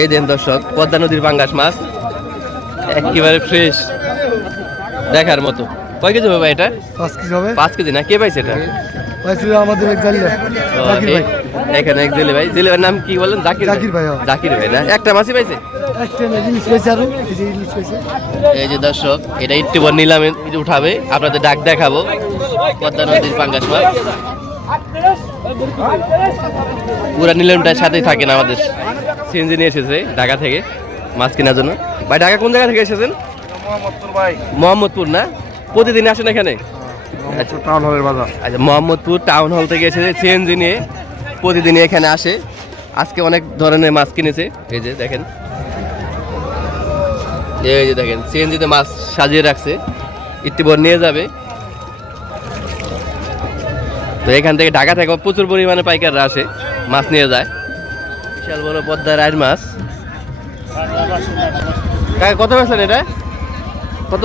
এই দেন দর্শক, পদ্মা নদীর পাঙ্গাস মাছ একেবারে ফ্রেশ, দেখার মতো। কয় কেজি হবে এটা? 5 কেজি হবে। 5 কেজি না? কে পাইছে এটা? পাইছিল আমাদের এক জালি জাকির ভাই। এখানে এক জেলে ভাই। জেলের নাম কি বলেন? জাকির ভাই। জাকির ভাই না? একটা মাছই পাইছে? একটা ইলিশ পাইছে, আরো এই যে ইলিশ পাইছে। এই যে দর্শক, এটা একটু পর নিলামে উঠাবে, আপনাদের ডাক দেখাবো। পদ্মা নদীর পাঙ্গাস মাছ পুরা নিলামটার সাথেই থাকেন। আমাদের সিএনজি নিয়ে এসেছে ঢাকা থেকে মাছ কেনার জন্য। ভাই ঢাকা কোন জায়গা থেকে এসেছেন? মোহাম্মদপুর ভাই। মোহাম্মদপুর না? প্রতিদিন আসেন এখানে? আচ্ছা, টাউন হলের বাজার। আচ্ছা, মোহাম্মদপুর টাউন হল থেকে এসেছে সিএনজি নিয়ে, প্রতিদিনই এখানে আসে। আজকে অনেক ধরনের মাছ কিনেছে। এই যে দেখেন, এই যে দেখেন সিএনজিতে মাছ সাজিয়ে রাখছে, একটু পর নিয়ে যাবে। তো এখান থেকে ঢাকা থেকে প্রচুর পরিমাণে পাইকাররা আসে, মাছ নিয়ে যায়। বিশাল বড় পদ্মার আইর মাছ। কত বেচলেন এটা? কত?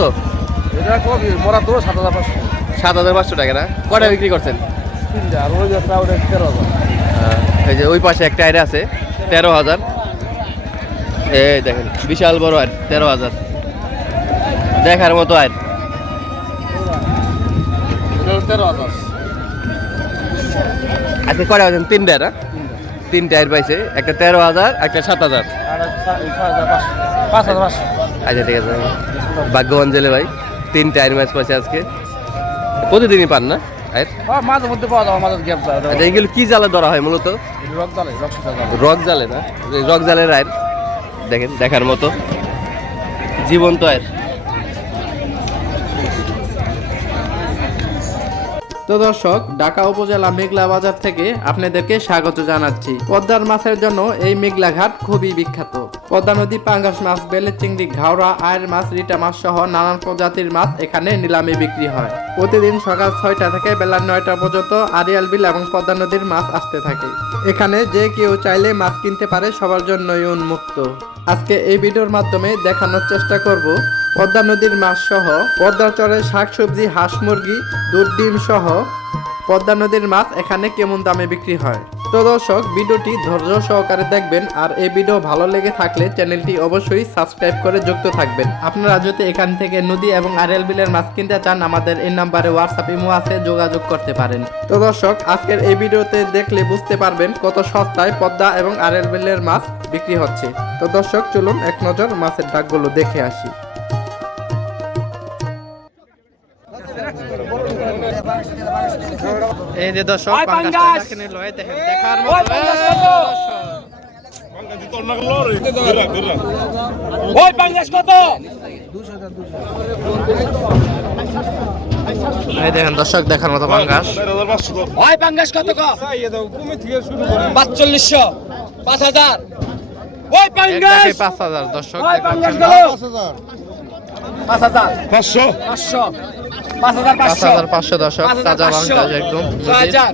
এটা কবি মোরা তো 7500। 7500 টাকা না? কটা বিক্রি করছেন? 3টা, আর ওই একটা ওটা 13000। এই যে ওই পাশে একটা আইর আছে 13000। এই দেখেন বিশাল বড় আইর, 13000 দেখার মতো আইর। এটা 13000। আজকে কটা পাইছেন? 3টা না? 3টা আইর পাইছে, একটা 13000, একটা 7000। আর 5500। আচ্ছা ঠিক আছে, ভাগ্যবান জেলে ভাই। 3টা আইর মাছ পাইছে আজকে। প্রতিদিনই পান না আইর? হ্যাঁ, মাঝে মধ্যে পাওয়া যায়, মাঝে গ্যাপ যায়। আচ্ছা, এইগুলো কি জালে ধরা হয় মূলত? রক জালে, রক সুতা জালে। রক জালে না? রক জালের আইর দেখেন, দেখার মতো জীবন্ত আইর। তো দর্শক, ঢাকা উপজেলা মেঘলা বাজার থেকে আপনাদেরকে স্বাগত জানাচ্ছি। পদ্মার মাছের জন্য এই মেঘলা ঘাট খুবই বিখ্যাত। পদ্মা নদী পাঙ্গাস মাছ, বেলে চিংড়ি, ঘাওড়া, আয়ের মাছ, রিটা মাছ সহ নানান প্রজাতির মাছ এখানে নিলামে বিক্রি হয়। প্রতিদিন সকাল 6টা থেকে বেলা 9টা পর্যন্ত আড়িয়াল বিল এবং পদ্মা নদীর মাছ আসতে থাকে। এখানে যে কেউ চাইলে মাছ কিনতে পারে, সবার জন্যই উন্মুক্ত। আজকে এই ভিডিওর মাধ্যমে দেখানোর চেষ্টা করব পদ্মা নদীর মাছ সহ পদ্মার চরের শাকসবজি, হাঁস মুরগি, দুধ, ডিম সহ পদ্মা নদীর মাছ এখানে কেমন দামে বিক্রি হয়। তো দর্শক, ভিডিওটি ধৈর্য সহকারে দেখবেন, আর এই ভিডিও ভালো লেগে থাকলে চ্যানেলটি অবশ্যই সাবস্ক্রাইব করে যুক্ত থাকবেন। আপনারা যদি এখান থেকে নদী এবং আড়িয়াল বিলের মাছ কিনতে চান, আমাদের এই নাম্বারে হোয়াটসঅ্যাপ, ইমো আছে, যোগাযোগ করতে পারেন। তো দর্শক, আজকের এই ভিডিওতে দেখলে বুঝতে পারবেন কত সস্তায় পদ্মা এবং আড়িয়াল বিলের মাছ বিক্রি হচ্ছে। তো দর্শক, চলুন এক নজর মাছের ডাকগুলো দেখে আসি। এই যে দর্শক, পাঙ্গাসটা দেখে নিল, এই দেখেন, দেখার মতো। ওই পাঙ্গাস কত? এই দেখেন দর্শক, দেখার মতো পাঙ্গাস। ওই পাঙ্গাস কত? 4500, 5000। ওই পাঙ্গাস 5000 দর্শক। ওই পাঙ্গাস গেল 5000, 500, 5500 দর্শক, তাজা পাঙ্গাস একদম। 6000,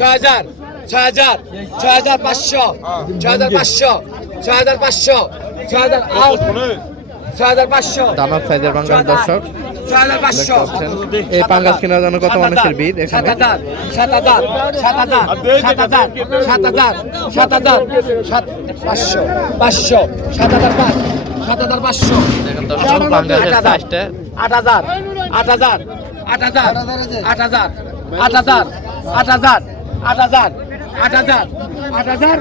6000, 6000, 6500, 6500, 6500, 6500, দানব সাইজের পাঙ্গাস দর্শক। 6500। এই পাঙ্গাস কেনার জন্য কত মানুষের ভিড় এখানে। 7000, 7000, 7000, 7000, 7000, 7000, 500, 500, 7005, 7500। দেখেন দর্শক, পাঙ্গাসের সাইজটা 8000, 8000, 8000, 8000, 8000, 8000, 8000, 8000, 8000, 8000,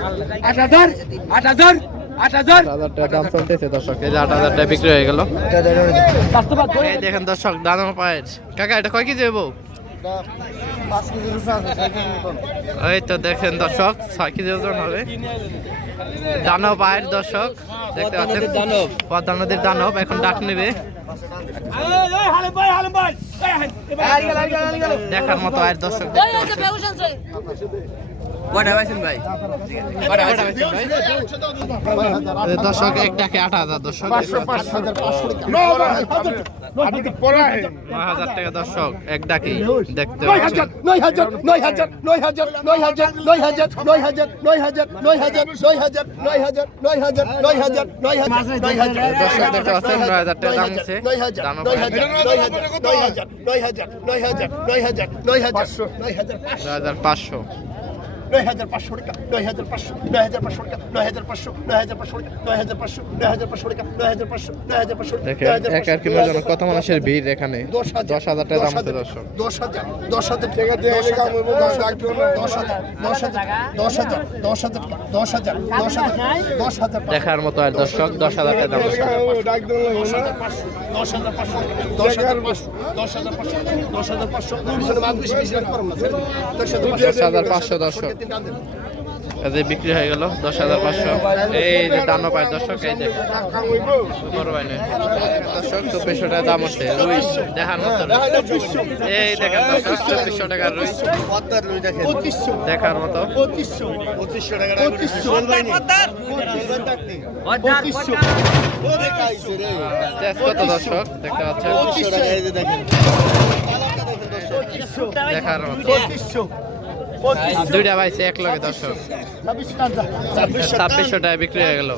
8000, 8000। 8000 টাকা দাম চলতেছে দর্শক। এই যে 8000 টাকা বিক্রি হয়ে গেল। এই দেখেন দর্শক, দানব পায়ের। কাকা, এটা কয় কেজি হবো? 5 কেজি রূপা আছে, 6 কেজি মতন। এই তো দেখেন দর্শক, 6 কেজি ওজন হবে। দানব পায়ের দর্শক, দেখতে পাচ্ছেন, পদ্মা নদীর দানব এখন ডাক নেবে। দেখার মতো আয়ের দর্শক, কটা পাইছেন ভাই? দর্শক এক টাকা 8000 দর্শক। 9000 টাকা দর্শক এক ডাকে দেখতে পাচ্ছেন। 9000, 9000, 9000, 9000, 9000, 9000, 9000, 9000, 9000, 9000, 9000, 9000, 9000। দর্শক দেখতে পাচ্ছেন, 9000 টাকা দাম আছে। 9000, 9000, 9000, 9000, 9000, 9000, 9000, 9500। 9,500 টাকা 9,500 9,500 টাকা 9,500 9,500 টাকা 9,500 9,500 টাকা 9,500 9,500 দেখেন এক আর কিলোর জন্য কত মানুষের ভিড় এখানে 10,000 টাকা দাম আছে দর্শক 10,000 টাকা দিয়ে এলে কাম হইব 10,000 দেখার মতো আর দর্শক 10,000 টাকা দাম আছে 10,500 দর্শক এই বিক্রি হয়ে গেল 10,500 এই যে দানো পায় দর্শক এই দেখেন বড় ভাই নেই দর্শক 2400 টাকা দাম আছে রুই দেখার মতো এই দেখেন দর্শক 2400 টাকা রুই দেখার মতো 2500 টাকা কত দর্শক দেখতে পাচ্ছেন দেখার মতো দুইটা পাইছে এক লগে দর্শক 2600 টাকা বিক্রি হয়ে গেল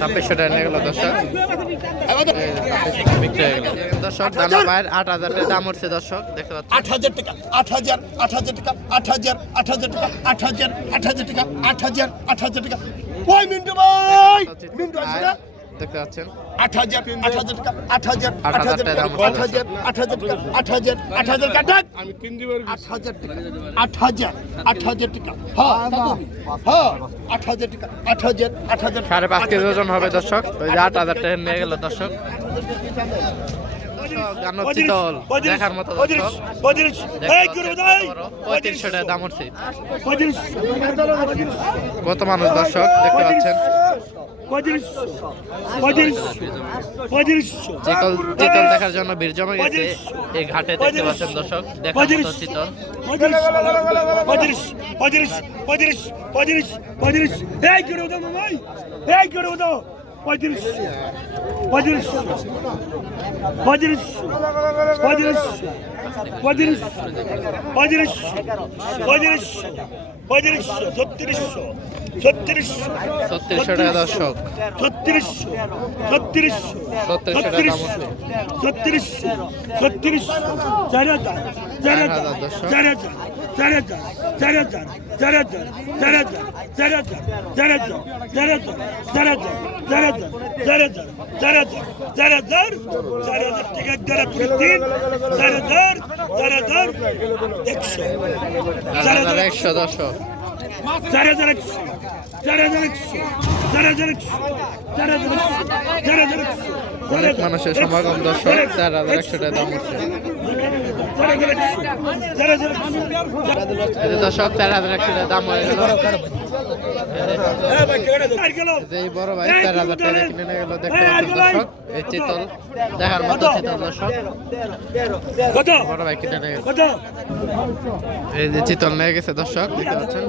2600 টাকা নিয়ে গেল দর্শক বিক্রি হয়ে গেল দর্শক দানা পায়ের 8,000 টাকা দাম উঠছে দর্শক দেখতে পাচ্ছেন 8,000 টাকা 8,000 টাকা 8,000 টাকা 8,000 টাকা 8,000 টাকা ওই মিন্টু ভাই মিন্টু আছে না দেখতে পাচ্ছেন 8,000 টাকা 8,000 8,000 টাকা দাম 8,000 কাটা আমি 3 দিবার 8,000 টাকা 8,000 টাকা হ্যাঁ হ্যাঁ 8,000 টাকা 8,000 5.5 কেজি ওজন হবে দর্শক ওই যে 8,000 টাকা নিয়ে গেল দর্শক গানত চিতল দেখার মতো দর্শক 3500 টাকা দাম উঠছে কত মানুষ দর্শক দেখতে পাচ্ছেন চিতল দেখার জন্য ভিড় জমে গেছে এই ঘাটে দেখতে পাচ্ছেন দর্শক দেখার মতো চিতল ছত্রিশশো টাকা দর্শক 3600 টাকা দাম উঠছে 4,100 দর্শক অনেক মানুষের সমাগম দর্শক 4,100 টাকা দাম উঠছে দর্শক 4,100 টাকা দাম হয়ে গেল এই বড় ভাই 4,000 টাকা কিনে নিয়ে গেল দেখতে পাচ্ছেন দর্শক এই চিতল দেখার মতো চিতল দর্শক বড় ভাই কিনে নিয়ে গেল এই যে চিতল নিয়ে গেছে দর্শক দেখতে পাচ্ছেন